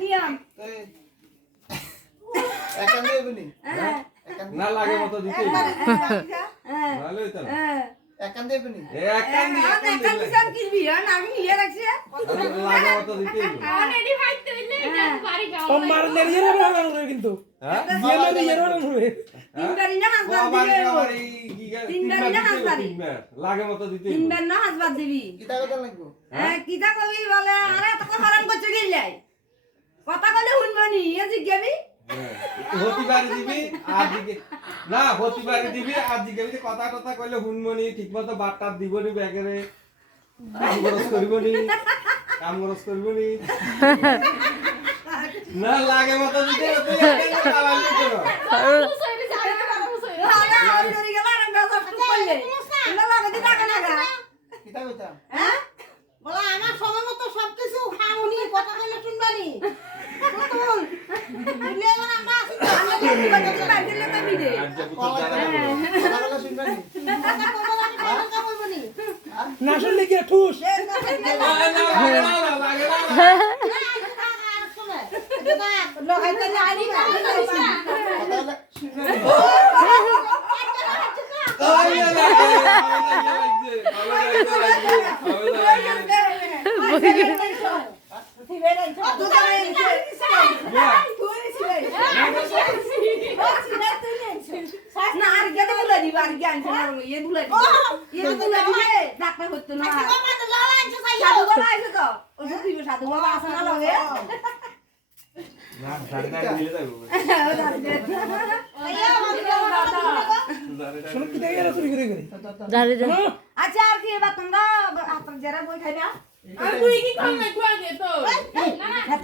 নিয়ম একান দেবনি না লাগে মতো দিতে ভালো হইতো না একান দেবনি একান দিছাম কি বিয়া না আমি নিয়ে রাখছি লাগে মতো দিতে অলরেডি ভাইতে হইলে এটা বাড়ি যাও সোমবার নেরিয়ে রাখা হবে কিন্তু হ্যাঁ দিয়ে নেরিয়ে রাখা হবে তিনবারই না হাসবাদ দিবি লাগে মতো দিতে তিনবার না হাসবাদ দিবি কিতা কথা লাগবো কিতা কবি বলে আরে তোকে হরণ করছে গেলাই কথা কইলে শুনবনি এ জিজ্ঞাবি হতিবারে দিবি আর দিকে না হতিবারে দিবি আর দিকে কথা কথা কইলে শুনবনি ঠিকমতো বার্তা দিবনি ব্যাগেরে কাম খরচ করবনি না লাগে মতো দিতে তুই একটা চালালি তো মুসইরে যাবে না মুসইরে আমি ধরে গেল আর আমরা সব করলে না লাগে দি টাকা লাগা কিতা কথা হ্যাঁ বলা আমার সময় মতো সবকিছু খাওনি কথা কইলে শুনবানি তুই বুঝলে আমার আমরা আছি তো আমরা তো বাড়িলে তো বিদে আর যে পুত্র জানা কথা বলা শুনবানি কথা কইবো না কথা কইবনি না শুনলে কি ঠুস লাগে না শুনে এটা লগাইতে আইনি না কথা বলা শুনবানি না আর গেতে বলে দিবা আর জ্ঞান শোনা এ বলে দিবে ডাক্তার হতো না সাধু বাবা আইছে তো ওষুধ দিবে সাধু বাবা আসে না লগে না সাড়ে না দিলে যাবো শুনে কি দেখে চুরি করে করে আচ্ছা আর কি এবার তোমরা যারা বই খাইবা আর তুই কি কম না কুয়া দে তো না না